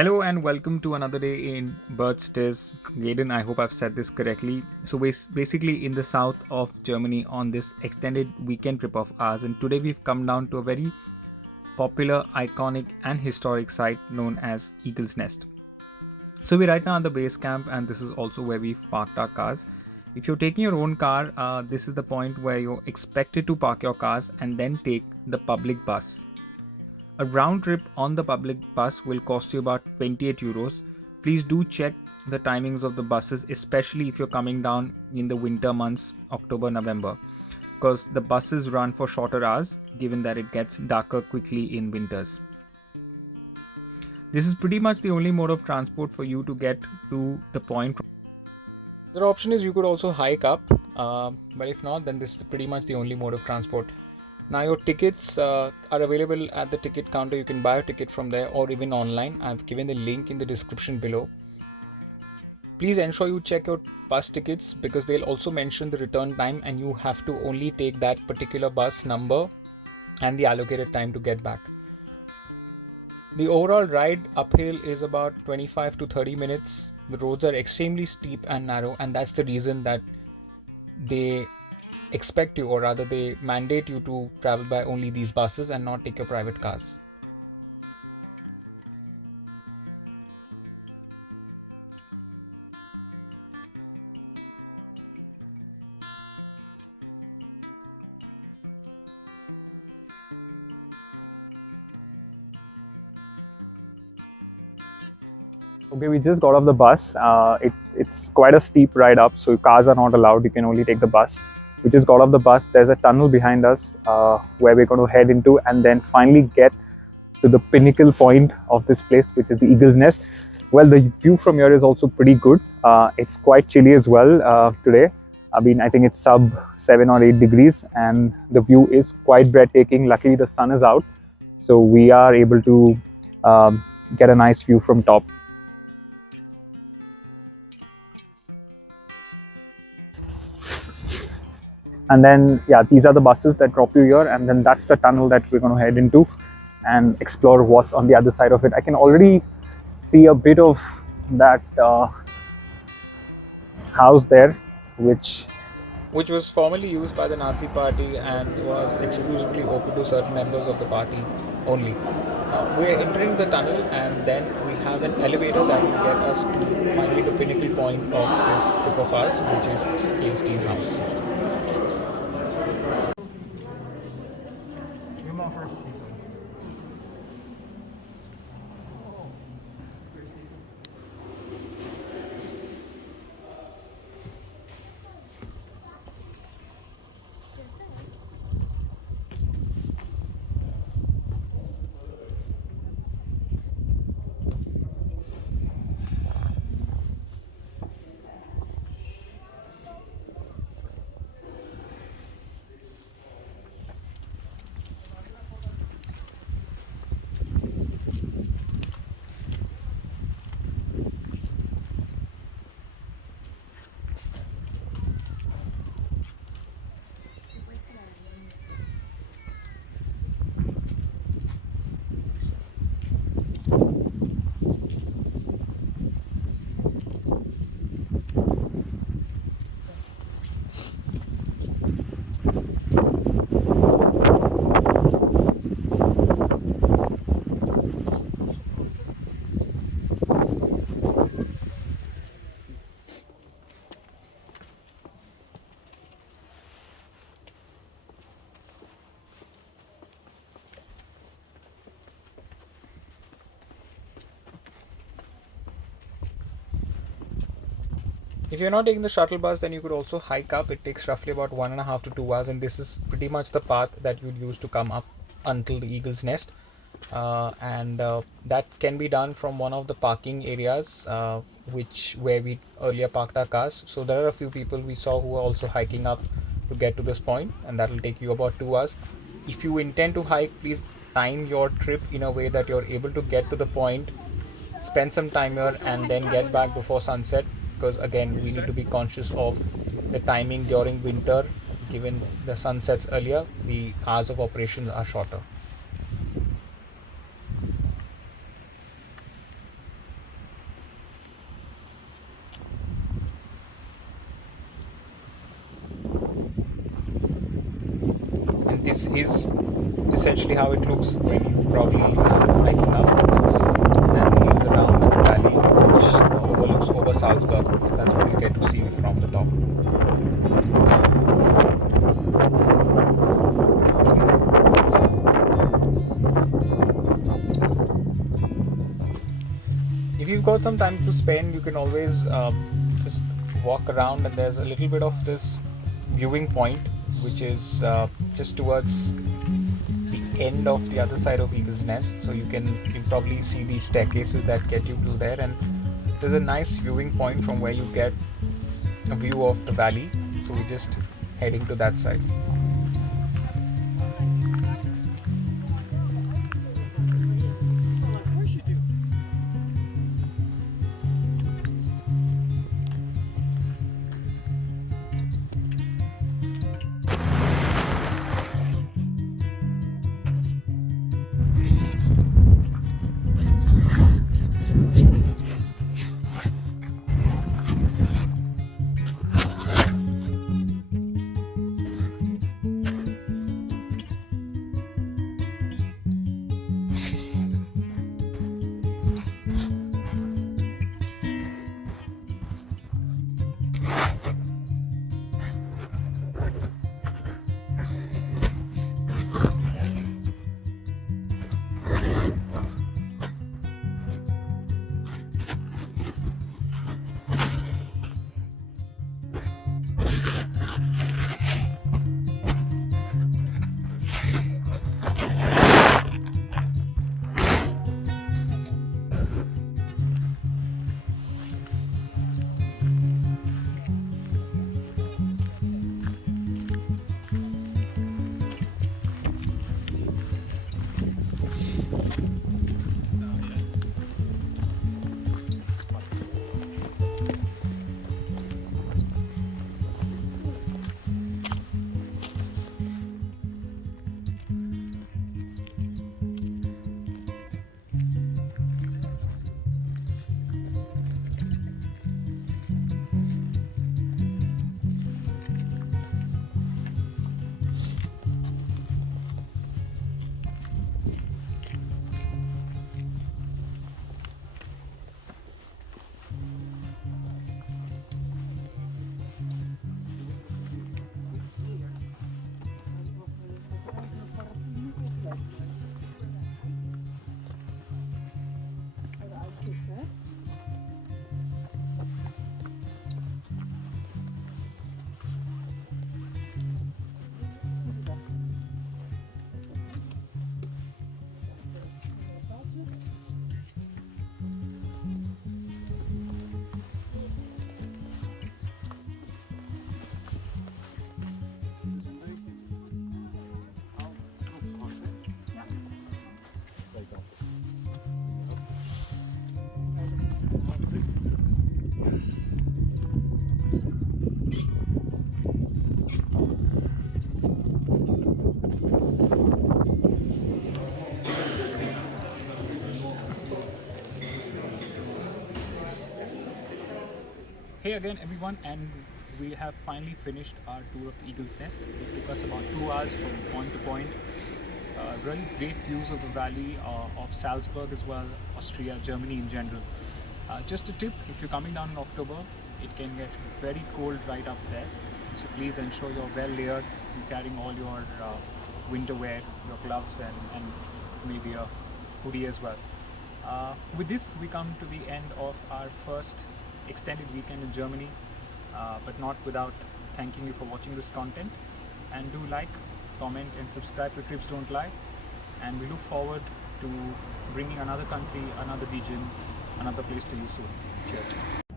Hello and welcome to another day in Berchtesgaden. I hope I've said this correctly. So basically in the south of Germany on this extended weekend trip of ours, and today we've come down to a very popular, iconic and historic site known as Eagle's Nest. So we're right now at the base camp, and this is also where we've parked our cars. If you're taking your own car, this is the point where you're expected to park your cars and then take the public bus. A round trip on the public bus will cost you about 28 euros. Please do check the timings of the buses, especially if you're coming down in the winter months, October, November, because the buses run for shorter hours given that it gets darker quickly in winters. This is pretty much the only mode of transport for you to get to the point. The other option is you could also hike up, but if not, then this is pretty much the only mode of transport. Now your tickets are available at the ticket counter. You can buy a ticket from there or even online. I've given the link in the description below. Please ensure you check your bus tickets because they'll also mention the return time, and you have to only take that particular bus number and the allocated time to get back. The overall ride uphill is about 25 to 30 minutes. The roads are extremely steep and narrow, and that's the reason that they expect you, or rather they mandate you, to travel by only these buses and not take your private cars. Okay, we just got off the bus. It's quite a steep ride up, so cars are not allowed. You can only take the bus. We just got off the bus. There's a tunnel behind us where we're going to head into, and then finally get to the pinnacle point of this place, which is the Eagle's Nest. Well, the view from here is also pretty good. It's quite chilly as well today. I think it's sub 7 or 8 degrees, and the view is quite breathtaking. Luckily, the sun is out, so we are able to get a nice view from top. And then these are the buses that drop you here, and then that's the tunnel that we're going to head into and explore what's on the other side of it. I can already see a bit of that house there, which was formerly used by the Nazi party and was exclusively open to certain members of the party only. We're entering the tunnel, and then we have an elevator that will get us to finally the pinnacle point of this trip of ours, which is Kehlsteinhaus. If you're not taking the shuttle bus, then you could also hike up. It takes roughly about 1.5 to 2 hours, and this is pretty much the path that you'd use to come up until the Eagle's Nest. And that can be done from one of the parking areas, where we earlier parked our cars. So there are a few people we saw who are also hiking up to get to this point, and that will take you about 2 hours. If you intend to hike, please time your trip in a way that you're able to get to the point, spend some time here, and then get back before sunset, because again we need to be conscious of the timing during winter. Given the sun sets earlier, the hours of operations are shorter. and this is essentially how it looks when you probably hiking up. It's and hills around the valley which overlooks Obersalzberg. So that's what you get to see from the top. If you've got some time to spend, you can always just walk around, and there's a little bit of this viewing point which is just towards the end of the other side of Eagle's Nest. So you can probably see these staircases that get you to there, and there's a nice viewing point from where you get a view of the valley. So we're just heading to that side. Hey again everyone, and we have finally finished our tour of the Eagle's Nest. It took us about 2 hours from point to point. Really great views of the valley of Salzburg as well, Austria, Germany in general. Just a tip, if you're coming down in October, it can get very cold right up there. So please ensure you're well layered, you're carrying all your winter wear, your gloves and maybe a hoodie as well. With this, we come to the end of our first extended weekend in Germany, but not without thanking you for watching this content. And do like, comment and subscribe to Trips Don't Lie, and we look forward to bringing another country, another region, another place to you soon. Cheers.